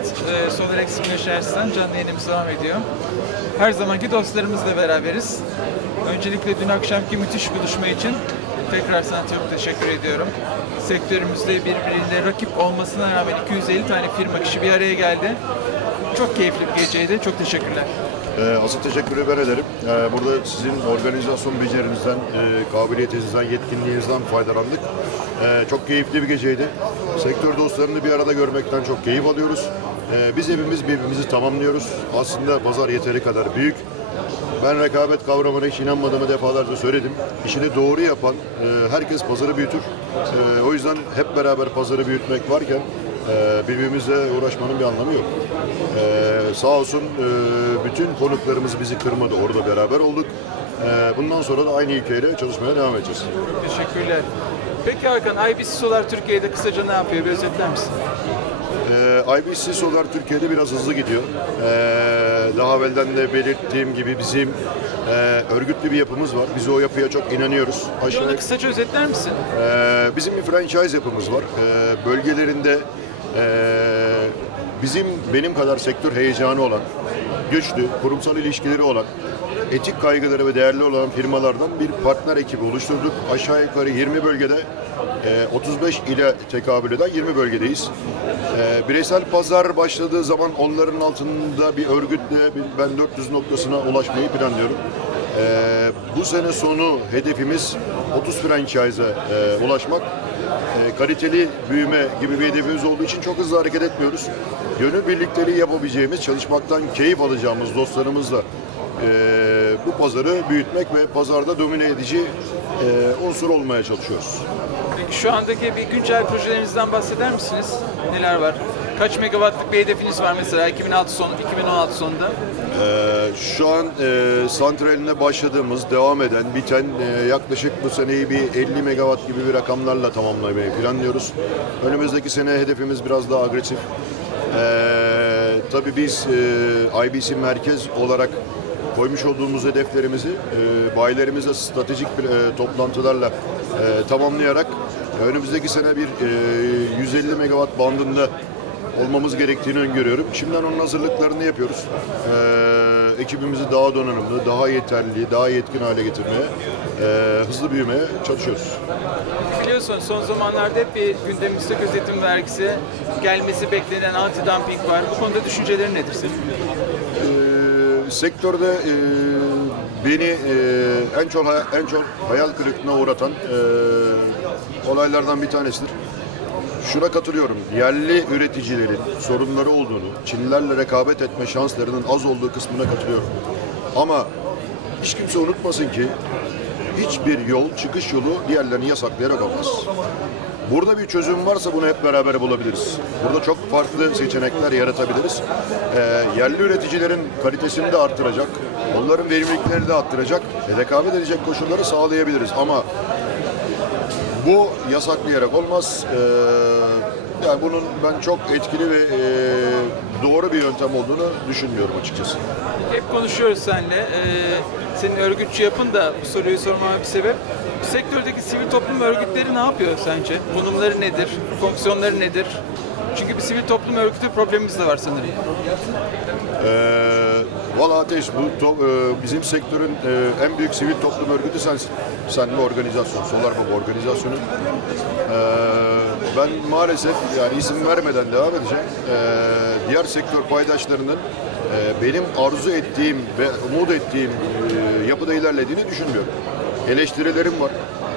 Evet, e, Solarex Güneş Ersan canlı yayınımız devam ediyor. Her zamanki dostlarımızla beraberiz. Öncelikle dün akşamki müthiş buluşma için tekrar sana çok teşekkür ediyorum. Sektörümüzde birbiriyle rakip olmasına rağmen 250 tane firma kişi bir araya geldi. Çok keyifli bir geceydi. Çok teşekkürler. Ee, asıl teşekkür ben ederim. Ee, burada sizin organizasyon becerinizden, e, kabiliyetinizden, yetkinliğinizden faydalandık. Ee, çok keyifli bir geceydi. Sektör dostlarını bir arada görmekten çok keyif alıyoruz. Ee, biz hepimiz birbirimizi tamamlıyoruz. Aslında pazar yeteri kadar büyük. Ben rekabet kavramına hiç inanmadığımı defalarca söyledim. İşini doğru yapan e, herkes pazarı büyütür. E, o yüzden hep beraber pazarı büyütmek varken e, birbirimizle uğraşmanın bir anlamı yok. Sağ olsun bütün konuklarımız bizi kırmadı. Orada beraber olduk. Bundan sonra da aynı ülkeyle çalışmaya devam edeceğiz. Teşekkürler. Peki Hakan, IBC Solar Türkiye'de kısaca ne yapıyor? Bir özetler misin? Ee, IBC Solar Türkiye'de biraz hızlı gidiyor. Ee, daha evvelden de belirttiğim gibi bizim e, örgütlü bir yapımız var. Biz o yapıya çok inanıyoruz. Aşağı, Onu kısaca özetler misin? Ee, bizim bir franchise yapımız var. Ee, bölgelerinde e, bizim benim kadar sektör heyecanı olan, güçlü, kurumsal ilişkileri olan, etik kaygıları ve değerli olan firmalardan bir partner ekibi oluşturduk. Aşağı yukarı 20 bölgede, e, 35 ile tekabül eden 20 bölgedeyiz. E, bireysel pazar başladığı zaman onların altında bir örgütle ben 400 noktasına ulaşmayı planlıyorum. Ee, bu sene sonu hedefimiz 30 franchise'a e, ulaşmak. E, kaliteli büyüme gibi bir hedefimiz olduğu için çok hızlı hareket etmiyoruz. Gönül birlikteliği yapabileceğimiz, çalışmaktan keyif alacağımız dostlarımızla e, bu pazarı büyütmek ve pazarda domine edici e, unsur olmaya çalışıyoruz. Peki şu andaki bir güncel projelerinizden bahseder misiniz? Neler var? Kaç megawattlık bir hedefiniz var mesela 2006 son, 2016 sonunda? Ee, şu an e, santraline başladığımız, devam eden, biten e, yaklaşık bu seneyi bir 50 megawatt gibi bir rakamlarla tamamlamayı planlıyoruz. Önümüzdeki sene hedefimiz biraz daha agresif. Ee, tabii biz e, IBC merkez olarak koymuş olduğumuz hedeflerimizi e, bayilerimizle stratejik bir, e, toplantılarla e, tamamlayarak önümüzdeki sene bir e, 150 megawatt bandında olmamız gerektiğini öngörüyorum. Şimdiden onun hazırlıklarını yapıyoruz. Ee, ekibimizi daha donanımlı, daha yeterli, daha yetkin hale getirmeye, e, hızlı büyümeye çalışıyoruz. Biliyorsun son zamanlarda hep bir gündemimizde gözetim vergisi gelmesi beklenen anti-dumping var. Bu konuda düşüncelerin nedir senin? Sektörde e, beni e, en çok en çok hayal kırıklığına uğratan e, olaylardan bir tanesidir. Şuna katılıyorum. Yerli üreticilerin sorunları olduğunu, Çinlilerle rekabet etme şanslarının az olduğu kısmına katılıyorum. Ama hiç kimse unutmasın ki hiçbir yol, çıkış yolu diğerlerini yasaklayarak olmaz. Burada bir çözüm varsa bunu hep beraber bulabiliriz. Burada çok farklı seçenekler yaratabiliriz. Ee, yerli üreticilerin kalitesini de arttıracak, onların verimliliklerini de arttıracak, rekabet edecek koşulları sağlayabiliriz. Ama bu yasaklayarak olmaz. Ee, yani bunun ben çok etkili ve e, doğru bir yöntem olduğunu düşünmüyorum açıkçası. Hep konuşuyoruz seninle. Ee, senin örgütçü yapın da bu soruyu sormama bir sebep. Sektördeki sivil toplum örgütleri ne yapıyor sence? Konumları nedir? Fonksiyonları nedir? Çünkü bir sivil toplum örgütü problemimiz de var sanırım. Ee, Valla Ateş, bu to- e, bizim sektörün e, en büyük sivil toplum örgütü sensin. Sen bir organizasyon, Solar Baba organizasyonu. Ee, ben maalesef yani isim vermeden devam edeceğim. Ee, diğer sektör paydaşlarının e, benim arzu ettiğim ve umut ettiğim e, yapıda ilerlediğini düşünmüyorum. Eleştirilerim var.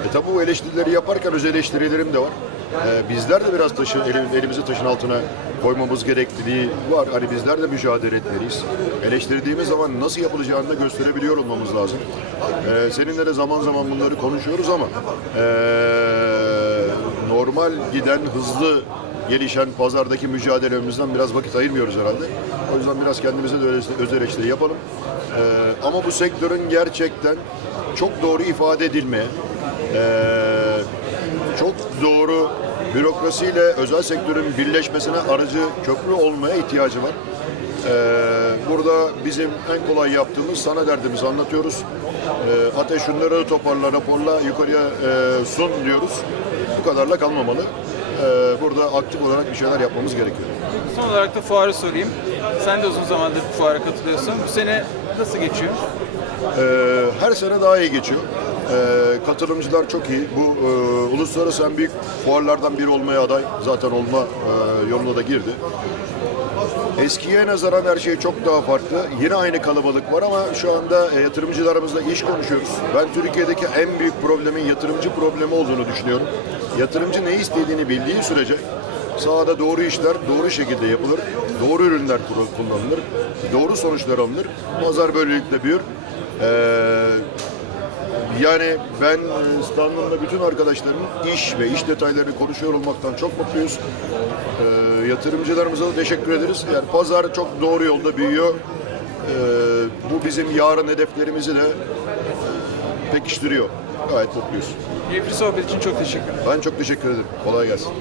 E tabi bu eleştirileri yaparken öz eleştirilerim de var. Ee, bizler de biraz taşı, elim- elimizi taşın altına koymamız gerekliliği var. Hani bizler de mücadele etmeliyiz. Eleştirdiğimiz zaman nasıl yapılacağını da gösterebiliyor olmamız lazım. Ee, seninle de zaman zaman bunları konuşuyoruz ama ee, normal giden, hızlı gelişen pazardaki mücadelemizden biraz vakit ayırmıyoruz herhalde. O yüzden biraz kendimize de öz eleştiri yapalım. Ee, ama bu sektörün gerçekten çok doğru ifade edilmeye, doğru bürokrasiyle özel sektörün birleşmesine aracı köprü olmaya ihtiyacı var. Ee, burada bizim en kolay yaptığımız sana derdimizi anlatıyoruz. Ee, ateş şunları toparla, raporla, yukarıya e, sun diyoruz. Bu kadarla kalmamalı. Ee, burada aktif olarak bir şeyler yapmamız gerekiyor. Son olarak da fuarı sorayım. Sen de uzun zamandır bu fuara katılıyorsun. Bu sene nasıl geçiyor? Ee, her sene daha iyi geçiyor. Ee, katılımcılar çok iyi. Bu e, uluslararası en büyük fuarlardan biri olmaya aday. Zaten olma e, yoluna da girdi. Eskiye nazaran her şey çok daha farklı. Yine aynı kalabalık var ama şu anda e, yatırımcılarımızla iş konuşuyoruz. Ben Türkiye'deki en büyük problemin yatırımcı problemi olduğunu düşünüyorum. Yatırımcı ne istediğini bildiği sürece sahada doğru işler doğru şekilde yapılır, doğru ürünler kullanılır, doğru sonuçlar alınır. Pazar böylelikle büyür. Ee, yani ben e, standımda bütün arkadaşlarımın iş ve iş detaylarını konuşuyor olmaktan çok mutluyuz. Ee, yatırımcılarımıza da teşekkür ederiz. Yani pazar çok doğru yolda büyüyor. Ee, bu bizim yarın hedeflerimizi de e, pekiştiriyor. Gayet mutluyuz. Keyifli sohbet için çok teşekkür ederim. Ben çok teşekkür ederim. Kolay gelsin.